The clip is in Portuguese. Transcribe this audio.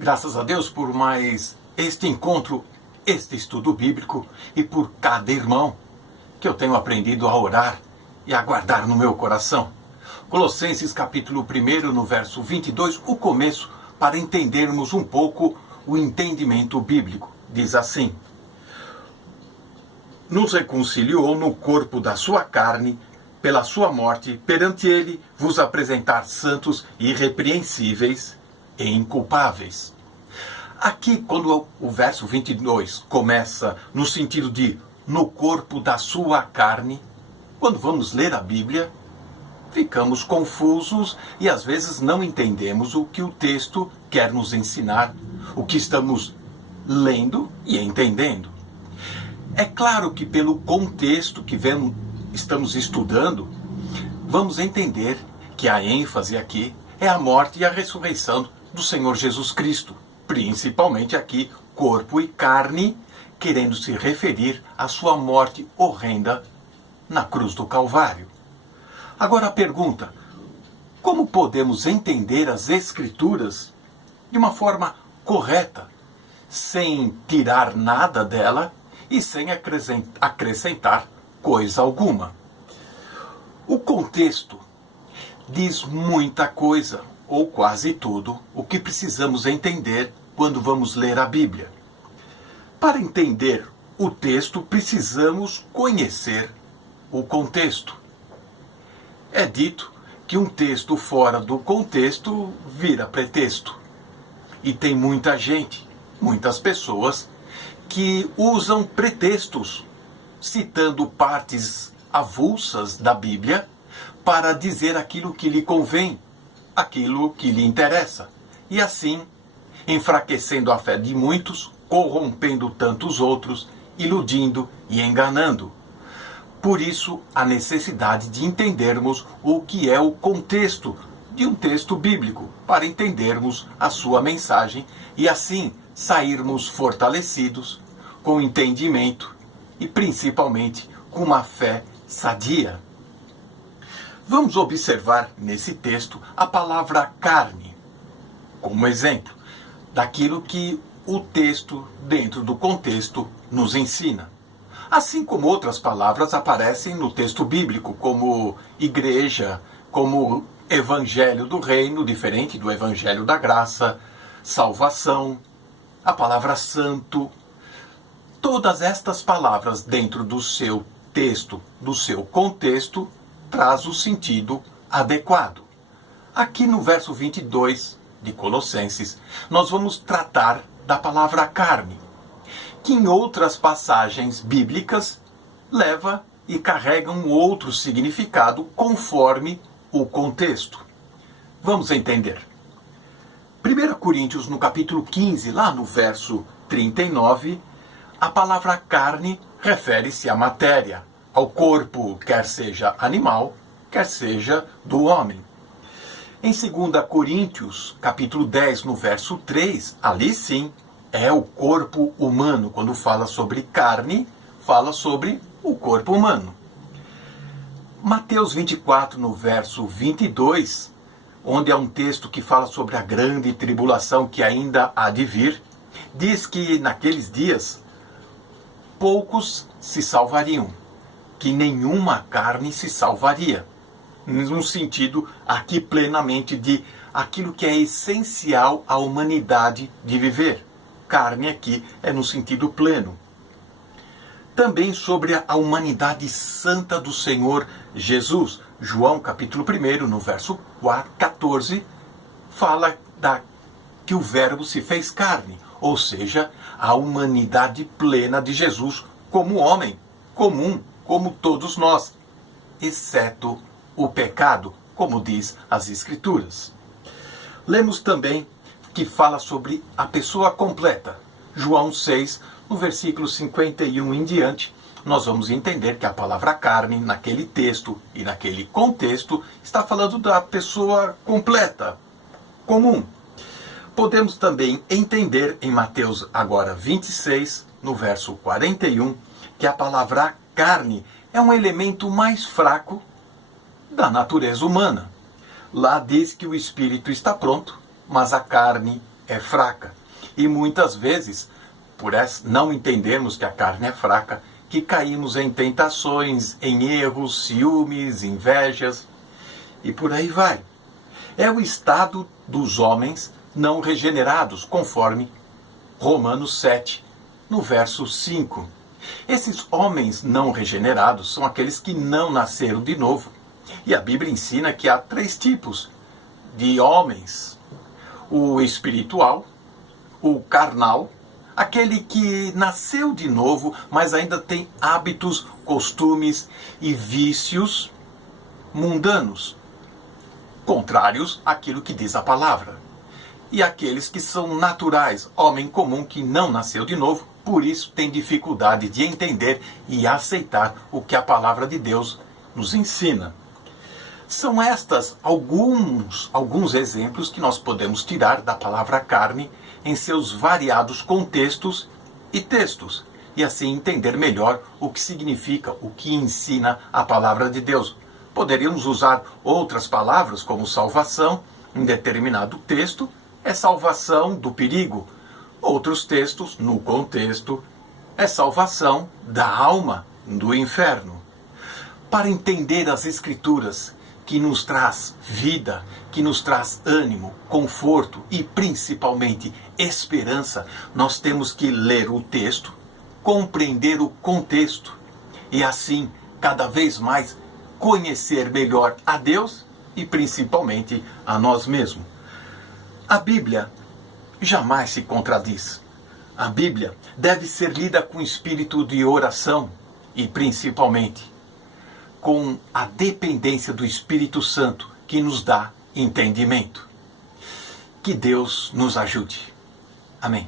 Graças a Deus por mais este encontro, este estudo bíblico e por cada irmão que eu tenho aprendido a orar e a guardar no meu coração. Colossenses capítulo 1, no verso 22, o começo para entendermos um pouco o entendimento bíblico. Diz assim: nos reconciliou no corpo da sua carne, pela sua morte, perante ele vos apresentar santos e irrepreensíveis e inculpáveis. Aqui, quando o verso 22 começa no sentido de no corpo da sua carne, quando vamos ler a Bíblia, ficamos confusos e às vezes não entendemos o que o texto quer nos ensinar, o que estamos lendo e entendendo. É claro que pelo contexto que estamos estudando, vamos entender que a ênfase aqui é a morte e a ressurreição do Senhor Jesus Cristo, principalmente aqui corpo e carne, querendo se referir à sua morte horrenda na cruz do Calvário. Agora a pergunta: como podemos entender as Escrituras de uma forma correta, sem tirar nada dela e sem acrescentar coisa alguma? O contexto diz muita coisa, ou quase tudo, o que precisamos entender quando vamos ler a Bíblia. Para entender o texto, precisamos conhecer o contexto. É dito que um texto fora do contexto vira pretexto. E tem muita gente, muitas pessoas, que usam pretextos, citando partes avulsas da Bíblia para dizer aquilo que lhe convém, aquilo que lhe interessa. E assim, enfraquecendo a fé de muitos, corrompendo tantos outros, iludindo e enganando. Por isso, a necessidade de entendermos o que é o contexto de um texto bíblico, para entendermos a sua mensagem e assim sairmos fortalecidos, com entendimento e principalmente com uma fé sadia. Vamos observar nesse texto a palavra carne, como exemplo daquilo que o texto, dentro do contexto, nos ensina. Assim como outras palavras aparecem no texto bíblico, como igreja, como evangelho do reino, diferente do evangelho da graça, salvação, a palavra santo. Todas estas palavras dentro do seu texto, do seu contexto, traz o sentido adequado. Aqui no verso 22 de Colossenses, nós vamos tratar da palavra carne, que em outras passagens bíblicas leva e carrega um outro significado conforme o contexto. Vamos entender. 1 Coríntios, no capítulo 15, lá no verso 39, a palavra carne refere-se à matéria, ao corpo, quer seja animal, quer seja do homem. Em 2 Coríntios, capítulo 10, no verso 3, ali sim, é o corpo humano. Quando fala sobre carne, fala sobre o corpo humano. Mateus 24, no verso 22, onde há um texto que fala sobre a grande tribulação que ainda há de vir, diz que naqueles dias poucos se salvariam, que nenhuma carne se salvaria. Num sentido aqui plenamente de aquilo que é essencial à humanidade de viver. Carne aqui é no sentido pleno. Também sobre a humanidade santa do Senhor Jesus. João capítulo 1, no verso 14, fala que o verbo se fez carne, ou seja, a humanidade plena de Jesus como homem, comum, como todos nós, exceto o pecado, como diz as Escrituras. Lemos também que fala sobre a pessoa completa. João 6, no versículo 51 em diante, nós vamos entender que a palavra carne, naquele texto e naquele contexto, está falando da pessoa completa, comum. Podemos também entender em Mateus agora 26, no verso 41, que a palavra carne é um elemento mais fraco da natureza humana. Lá diz que o espírito está pronto, mas a carne é fraca. E muitas vezes, por não entendermos que a carne é fraca, que caímos em tentações, em erros, ciúmes, invejas e por aí vai. É o estado dos homens não regenerados, conforme Romanos 7, no verso 5. Esses homens não regenerados são aqueles que não nasceram de novo. E a Bíblia ensina que há 3 tipos de homens: o espiritual, o carnal, aquele que nasceu de novo, mas ainda tem hábitos, costumes e vícios mundanos, contrários àquilo que diz a palavra. E aqueles que são naturais, homem comum que não nasceu de novo, por isso tem dificuldade de entender e aceitar o que a palavra de Deus nos ensina. São estas alguns exemplos que nós podemos tirar da palavra carne em seus variados contextos e textos, e assim entender melhor o que significa, o que ensina a palavra de Deus. Poderíamos usar outras palavras como salvação, em determinado texto é salvação do perigo. Outros textos, no contexto, é salvação da alma do inferno. Para entender as Escrituras, que nos traz vida, que nos traz ânimo, conforto e principalmente esperança, nós temos que ler o texto, compreender o contexto e assim, cada vez mais, conhecer melhor a Deus e principalmente a nós mesmos. A Bíblia jamais se contradiz. A Bíblia deve ser lida com espírito de oração e principalmente com a dependência do Espírito Santo que nos dá entendimento. Que Deus nos ajude. Amém.